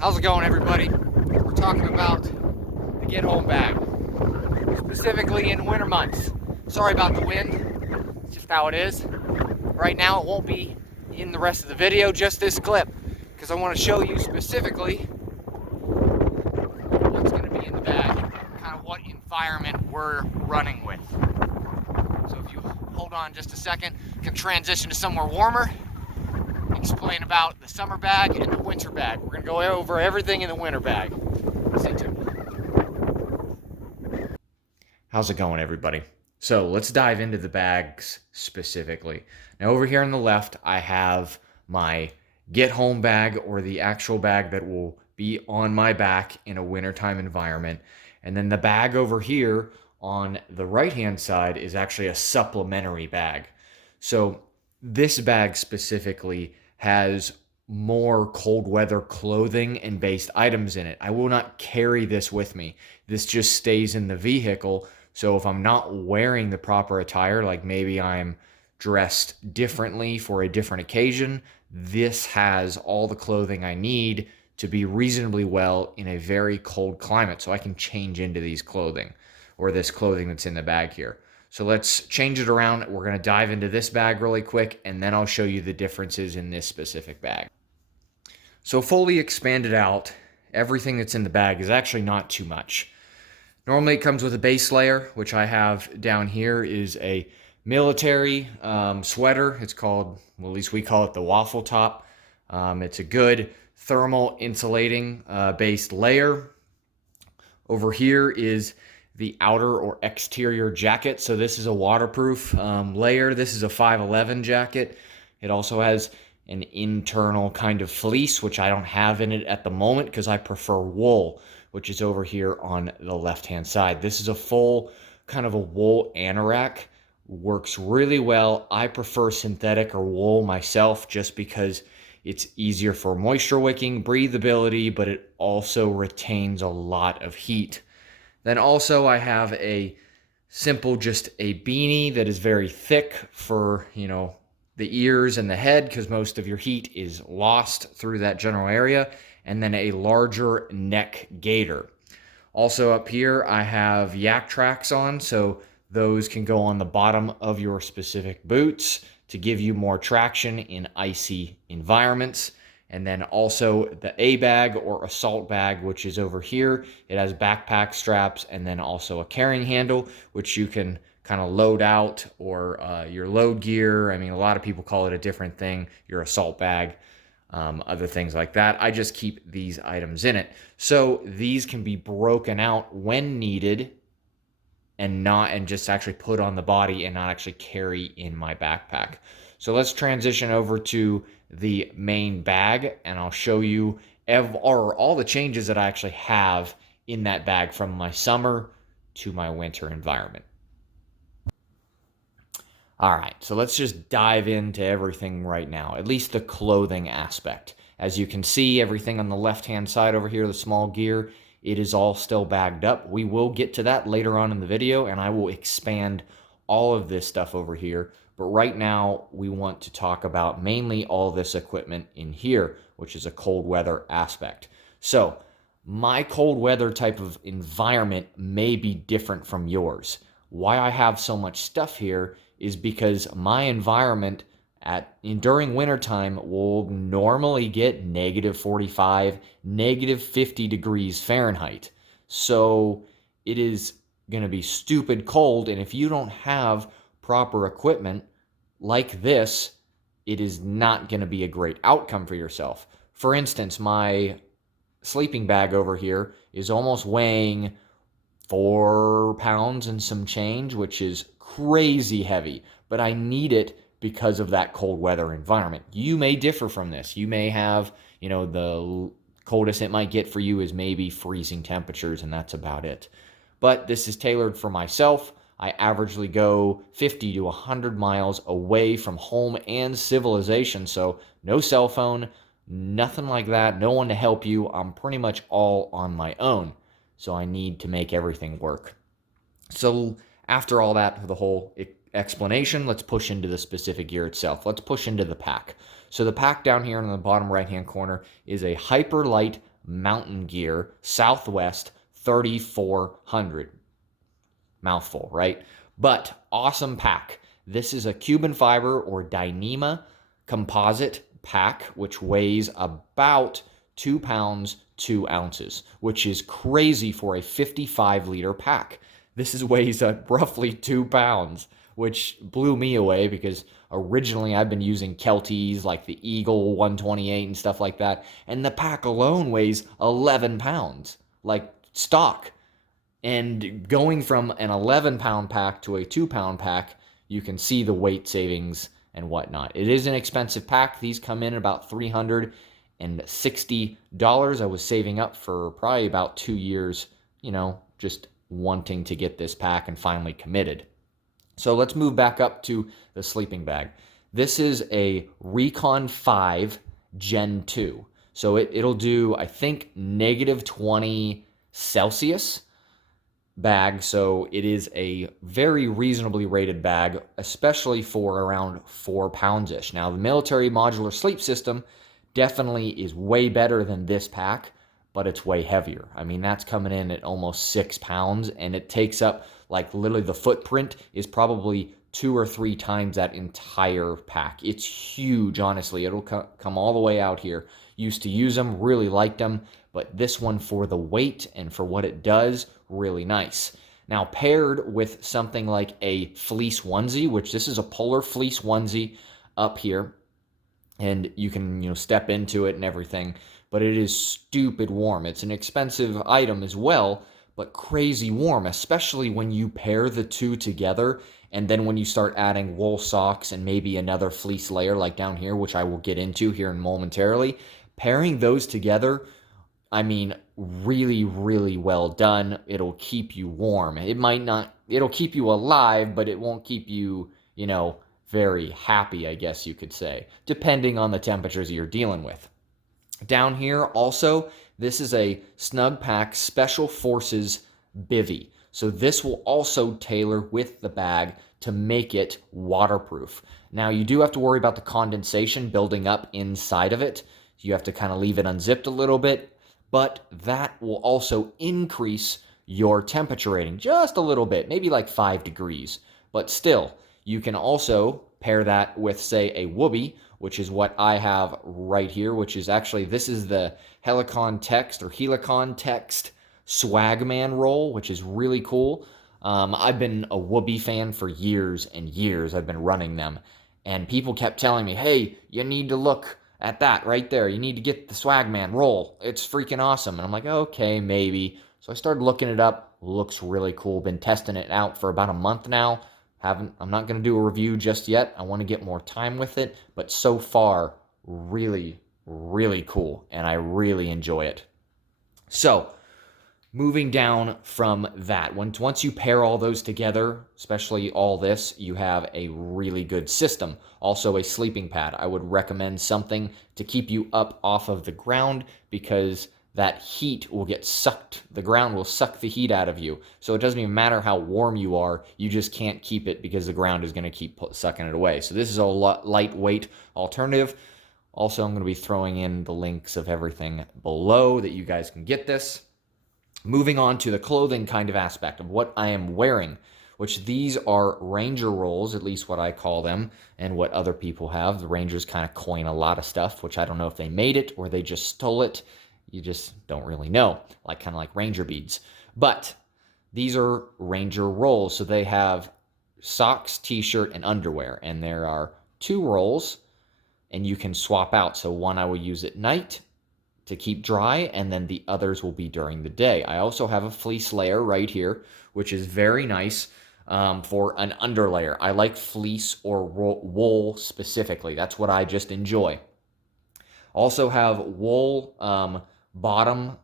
How's it going, everybody? We're talking about the get home bag, specifically in winter months. Sorry about the wind, it's just how it is. Right now it won't be in the rest of the video, just this clip, because I want to show you specifically what's going to be in the bag, kind of what environment we're running with. So if you hold on just a second, I can transition to somewhere warmer, explain about the summer bag and the winter bag. We're going to go over everything in the winter bag. Stay tuned. How's it going, everybody? So let's dive into the bags specifically. Now over here on the left, I have my get home bag, or the actual bag that will be on my back in a wintertime environment. And then the bag over here on the right hand side is actually a supplementary bag. So this bag specifically has more cold weather clothing and based items in it. I will not carry this with me. This just stays in the vehicle. So if I'm not wearing the proper attire, like maybe I'm dressed differently for a different occasion, this has all the clothing I need to be reasonably well in a very cold climate. So I can change into these clothing, or this clothing that's in the bag here. So let's change it around. We're going to dive into this bag really quick, and then I'll show you the differences in this specific bag. So fully expanded out, everything that's in the bag is actually not too much. Normally it comes with a base layer, which I have down here is a military sweater. It's called, well, at least we call it the waffle top. It's a good thermal insulating based layer. Over here is the outer or exterior jacket. So this is a waterproof layer. This is a 511 jacket. It also has an internal kind of fleece, which I don't have in it at the moment because I prefer wool, which is over here on the left-hand side. This is a full kind of a wool anorak. Works really well. I prefer synthetic or wool myself just because it's easier for moisture wicking, breathability, but it also retains a lot of heat. Then also I have a simple, just a beanie that is very thick for, the ears and the head, because most of your heat is lost through that general area. And then a larger neck gaiter. Also up here I have yak tracks on, so those can go on the bottom of your specific boots to give you more traction in icy environments. And then also the A bag or assault bag, which is over here. It has backpack straps and then also a carrying handle, which you can kind of load out, or your load gear. I mean, a lot of people call it a different thing, your assault bag, other things like that. I just keep these items in it. So these can be broken out when needed and just actually put on the body and not actually carry in my backpack. So let's transition over to the main bag, and I'll show you all the changes that I actually have in that bag from my summer to my winter environment. All right, so let's just dive into everything right now, at least the clothing aspect. As you can see, everything on the left-hand side over here, the small gear, it is all still bagged up. We will get to that later on in the video, and I will expand all of this stuff over here. But right now, we want to talk about mainly all this equipment in here, which is a cold weather aspect. So my cold weather type of environment may be different from yours. Why I have so much stuff here is because my environment during wintertime will normally get -45, -50 degrees Fahrenheit. So it is going to be stupid cold, and if you don't have proper equipment like this, it is not going to be a great outcome for yourself. For instance, my sleeping bag over here is almost weighing 4 pounds and some change, which is crazy heavy, but I need it because of that cold weather environment. You may differ from this. You may have, the coldest it might get for you is maybe freezing temperatures, and that's about it. But this is tailored for myself. I averagely go 50 to 100 miles away from home and civilization, so no cell phone, nothing like that, no one to help you. I'm pretty much all on my own, so I need to make everything work. So after all that, the whole explanation, let's push into the specific gear itself. Let's push into the pack. So the pack down here in the bottom right-hand corner is a hyper light Mountain Gear Southwest 3400. Mouthful, right? But awesome pack. This is a Cuban fiber or Dyneema composite pack, which weighs about 2 pounds, 2 ounces, which is crazy for a 55-liter pack. This weighs roughly 2 pounds, which blew me away because originally I've been using Kelties like the Eagle 128 and stuff like that, and the pack alone weighs 11 pounds, like stock. And going from an 11-pound pack to a 2-pound pack, you can see the weight savings and whatnot. It is an expensive pack. These come in about $360. I was saving up for probably about 2 years, just wanting to get this pack and finally committed. So let's move back up to the sleeping bag. This is a Recon 5 Gen 2. So it'll do, I think, -20 Celsius bag. So it is a very reasonably rated bag, especially for around 4 pounds-ish. Now, the military modular sleep system definitely is way better than this pack, but it's way heavier. I mean, that's coming in at almost 6 pounds, and it takes up, like, literally the footprint is probably 2 or 3 times that entire pack. It's huge, honestly. It'll come all the way out here. Used to use them, really liked them, but this one, for the weight and for what it does, really nice. Now, paired with something like a fleece onesie, which this is a polar fleece onesie up here, and you can, step into it and everything, but it is stupid warm. It's an expensive item as well, but crazy warm, especially when you pair the two together, and then when you start adding wool socks and maybe another fleece layer like down here, which I will get into here momentarily. Pairing those together, I mean, really, really well done. It'll keep you warm. It'll keep you alive, but it won't keep you, very happy, I guess you could say, depending on the temperatures you're dealing with. Down here also, this is a Snug Pack Special Forces bivy. So this will also tailor with the bag to make it waterproof. Now, you do have to worry about the condensation building up inside of it. You have to kind of leave it unzipped a little bit, but that will also increase your temperature rating just a little bit, maybe like 5 degrees. But still, you can also pair that with, say, a Whoopee, which is what I have right here, which is actually, this is the Helicon Text Swagman roll, which is really cool. I've been a Whoopee fan for years and years. I've been running them, and people kept telling me, hey, you need to look at that right there. You need to get the Swagman roll. It's freaking awesome. And I'm like, okay, maybe. So I started looking it up. Looks really cool. Been testing it out for about a month now. I'm not going to do a review just yet. I want to get more time with it. But so far, really, really cool. And I really enjoy it. So, moving down from that, once you pair all those together, especially all this, you have a really good system. Also a sleeping pad. I would recommend something to keep you up off of the ground because that heat will get sucked. The ground will suck the heat out of you. So it doesn't even matter how warm you are. You just can't keep it because the ground is going to keep sucking it away. So this is a lightweight alternative. Also, I'm going to be throwing in the links of everything below that you guys can get this. Moving on to the clothing kind of aspect of what I am wearing, which these are Ranger rolls, at least what I call them, and what other people have. The Rangers kind of coin a lot of stuff, which I don't know if they made it or they just stole it. You just don't really know, kind of like Ranger beads. But these are Ranger rolls, so they have socks, t-shirt, and underwear, and there are 2 rolls, and you can swap out. So one I will use at night to keep dry, and then the others will be during the day. I also have a fleece layer right here, which is very nice for an underlayer. I like fleece or wool specifically. That's what I just enjoy. Also have wool bottom.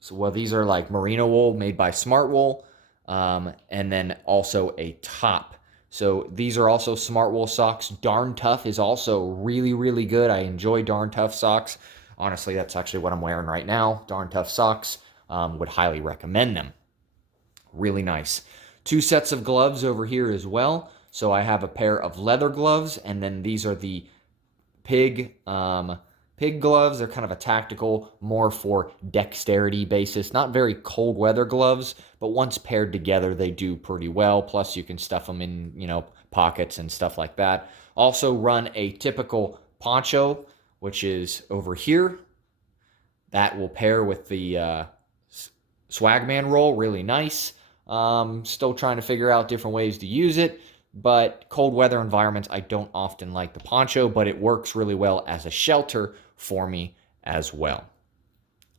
So, well, these are like merino wool made by Smart Wool, and then also a top. So these are also Smart Wool socks. Darn Tough is also really, really good. I enjoy Darn Tough socks. Honestly, that's actually what I'm wearing right now. Darn Tough socks. Would highly recommend them. Really nice. 2 sets of gloves over here as well. So I have a pair of leather gloves, and then these are the pig pig gloves. They're kind of a tactical, more for dexterity basis. Not very cold weather gloves, but once paired together, they do pretty well. Plus, you can stuff them in, pockets and stuff like that. Also run a typical poncho, which is over here. That will pair with the Swagman roll, really nice. Still trying to figure out different ways to use it, but cold weather environments, I don't often like the poncho, but it works really well as a shelter for me as well.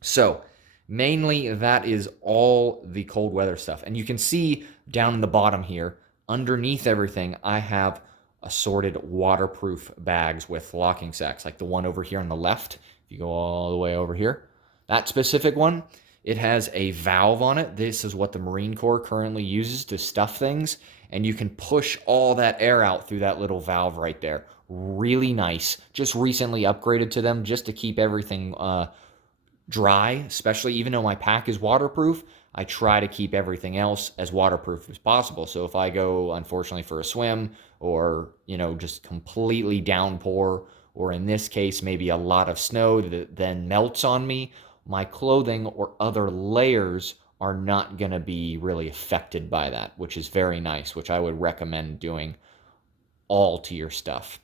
So mainly that is all the cold weather stuff. And you can see down in the bottom here, underneath everything, I have assorted waterproof bags with locking sacks, like the one over here on the left. If you go all the way over here, that specific one, it has a valve on it. This is what the Marine Corps currently uses to stuff things, and you can push all that air out through that little valve right there. Really nice. Just recently upgraded to them just to keep everything dry, especially even though my pack is waterproof. I try to keep everything else as waterproof as possible. So if I go, unfortunately, for a swim or, just completely downpour, or in this case, maybe a lot of snow that then melts on me, my clothing or other layers are not going to be really affected by that, which is very nice, which I would recommend doing all to your stuff.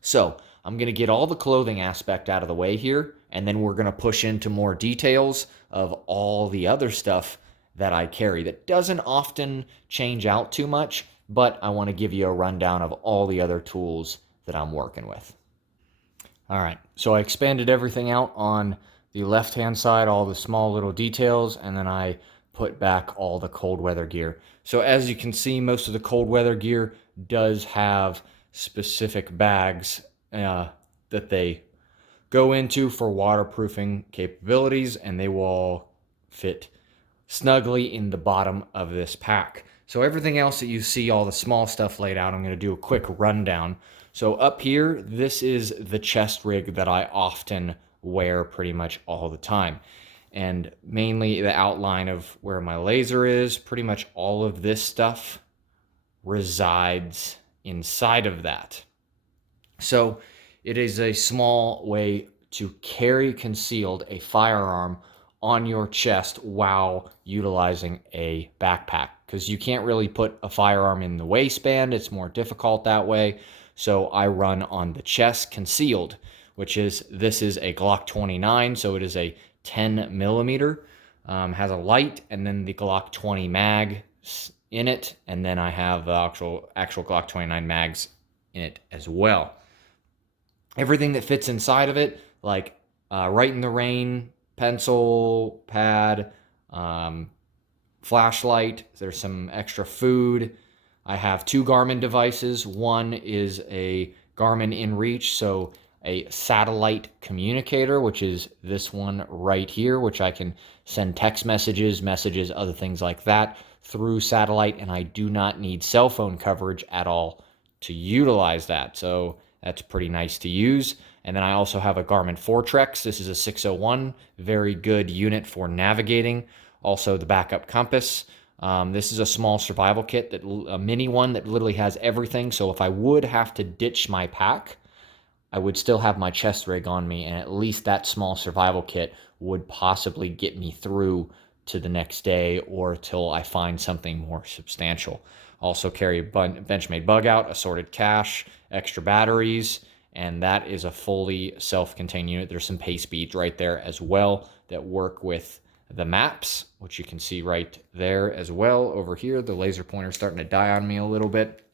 So I'm going to get all the clothing aspect out of the way here, and then we're going to push into more details of all the other stuff that I carry that doesn't often change out too much, but I want to give you a rundown of all the other tools that I'm working with. All right, so I expanded everything out on the left-hand side, all the small little details, and then I put back all the cold weather gear. So as you can see, most of the cold weather gear does have specific bags that they go into for waterproofing capabilities, and they will all fit snugly in the bottom of this pack. So everything else that you see, all the small stuff laid out, I'm going to do a quick rundown. So up here, this is the chest rig that I often wear pretty much all the time. And mainly the outline of where my laser is, pretty much all of this stuff resides inside of that. So it is a small way to carry concealed a firearm on your chest while utilizing a backpack, because you can't really put a firearm in the waistband. It's more difficult that way. So I run on the chest concealed, which is, this is a Glock 29. So it is a 10 millimeter, has a light, and then the Glock 20 mag in it. And then I have the actual Glock 29 mags in it as well. Everything that fits inside of it, like Rite in the Rain, pencil, pad, flashlight. There's some extra food. I have 2 Garmin devices. One is a Garmin InReach, so a satellite communicator, which is this one right here, which I can send text messages, other things like that through satellite, and I do not need cell phone coverage at all to utilize that. So that's pretty nice to use. And then I also have a Garmin Fortrex. This is a 601, very good unit for navigating. Also the backup compass. This is a small survival kit, a mini one that literally has everything. So if I would have to ditch my pack, I would still have my chest rig on me, and at least that small survival kit would possibly get me through to the next day or till I find something more substantial. Also carry a Benchmade bug out, assorted cache, extra batteries, and that is a fully self-contained unit. There's some paste beads right there as well that work with the maps, which you can see right there as well. Over here, the laser pointer is starting to die on me a little bit.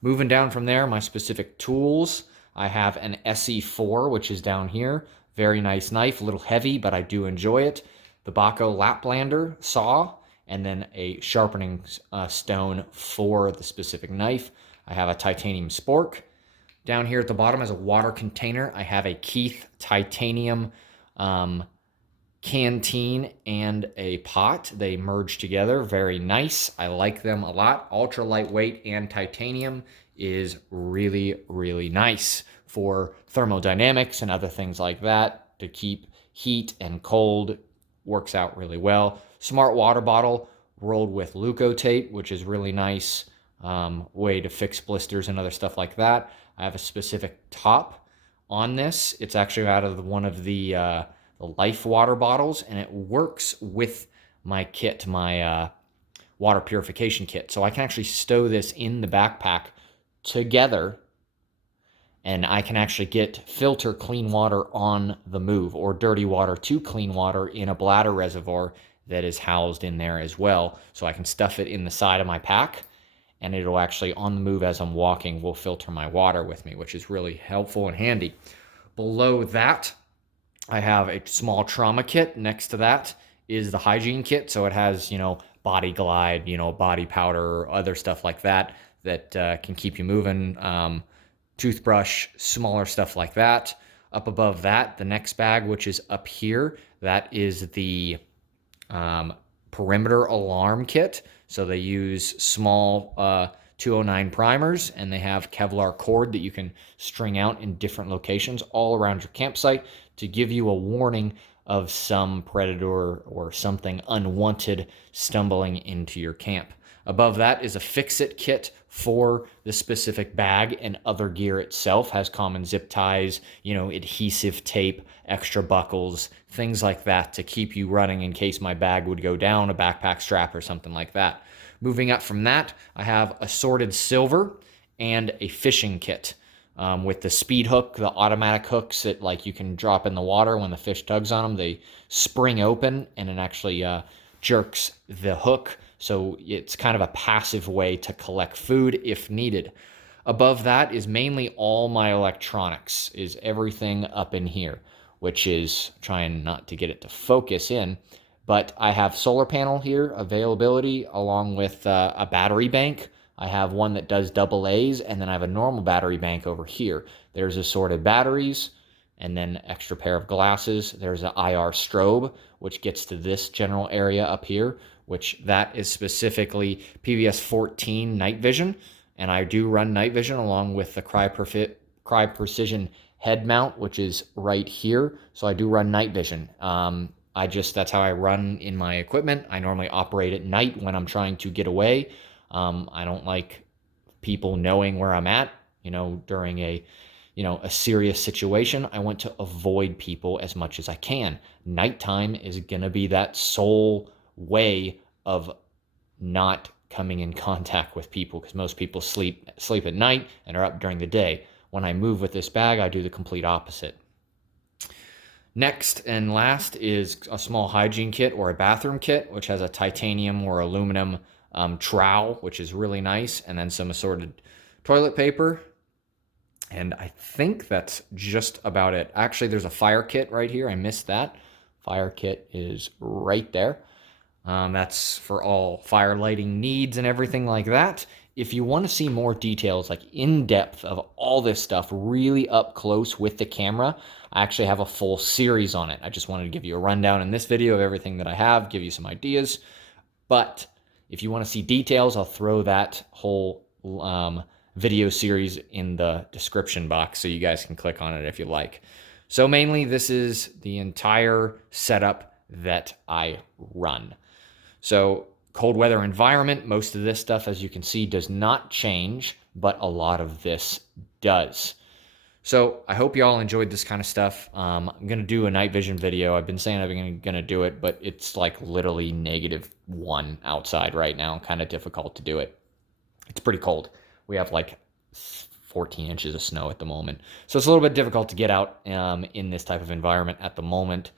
Moving down from there, my specific tools. I have an ESEE 4, which is down here. Very nice knife, a little heavy, but I do enjoy it. The Baco Laplander saw, and then a sharpening stone for the specific knife. I have a titanium spork. Down here at the bottom is a water container. I have a Keith titanium canteen and a pot. They merge together. Very nice. I like them a lot. Ultra lightweight and titanium is really, really nice for thermodynamics and other things like that. To keep heat and cold, works out really well. Smart water bottle rolled with Leukotape, which is really nice way to fix blisters and other stuff like that. I have a specific top on this. It's actually out of one of the Life water bottles, and it works with my kit, my water purification kit. So I can actually stow this in the backpack together, and I can actually get filter clean water on the move, or dirty water to clean water in a bladder reservoir that is housed in there as well. So I can stuff it in the side of my pack, and it'll actually, on the move as I'm walking, will filter my water with me, which is really helpful and handy. Below that, I have a small trauma kit. Next to that is the hygiene kit. So it has, body glide, body powder, other stuff like that can keep you moving. Toothbrush, smaller stuff like that. Up above that, the next bag, which is up here, that is the perimeter alarm kit. So they use small 209 primers, and they have Kevlar cord that you can string out in different locations all around your campsite to give you a warning of some predator or something unwanted stumbling into your camp. Above that is a fix-it kit for the specific bag, and other gear itself has common zip ties, adhesive tape, extra buckles, things like that to keep you running in case my bag would go down, a backpack strap or something like that. Moving up from that, I have assorted silver and a fishing kit with the speed hook, the automatic hooks that you can drop in the water when the fish tugs on them. They spring open, and it actually jerks the hook. So it's kind of a passive way to collect food if needed. Above that is mainly all my electronics, is everything up in here, which is trying not to get it to focus in. But I have solar panel here, availability, along with a battery bank. I have one that does AA's, and then I have a normal battery bank over here. There's assorted batteries, and then extra pair of glasses. There's an IR strobe, which gets to this general area up here, which that is specifically PVS 14 night vision. And I do run night vision along with the Cry Precision head mount, which is right here. So I do run night vision. That's how I run in my equipment. I normally operate at night when I'm trying to get away. I don't like people knowing where I'm at, during a serious situation. I want to avoid people as much as I can. Nighttime is going to be that sole way of not coming in contact with people, because most people sleep at night and are up during the day. When I move with this bag, I do the complete opposite. Next and last is a small hygiene kit or a bathroom kit, which has a titanium or aluminum trowel, which is really nice, and then some assorted toilet paper. And I think that's just about it. Actually, there's a fire kit right here. I missed that. Fire kit is right there. That's for all fire lighting needs and everything like that. If you want to see more details, like in depth of all this stuff, really up close with the camera, I actually have a full series on it. I just wanted to give you a rundown in this video of everything that I have, give you some ideas. But if you want to see details, I'll throw that whole video series in the description box so you guys can click on it if you like. So mainly this is the entire setup that I run. So cold weather environment, most of this stuff, as you can see, does not change, but a lot of this does. So I hope y'all enjoyed this kind of stuff. I'm going to do a night vision video. I've been saying I'm going to do it, but it's like literally -1 outside right now. Kind of difficult to do it. It's pretty cold. We have like 14 inches of snow at the moment. So it's a little bit difficult to get out in this type of environment at the moment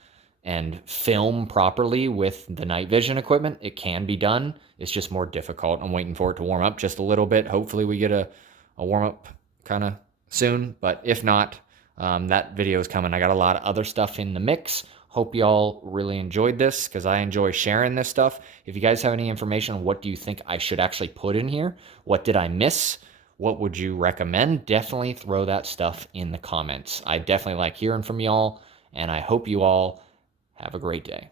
and film properly with the night vision equipment. It can be done. It's just more difficult. I'm waiting for it to warm up just a little bit. Hopefully we get a warm up kind of soon, but if not, that video is coming. I got a lot of other stuff in the mix. Hope y'all really enjoyed this, because I enjoy sharing this stuff. If you guys have any information on what do you think I should actually put in here, what did I miss, what would you recommend, definitely throw that stuff in the comments. I definitely like hearing from y'all, and I hope you all have a great day.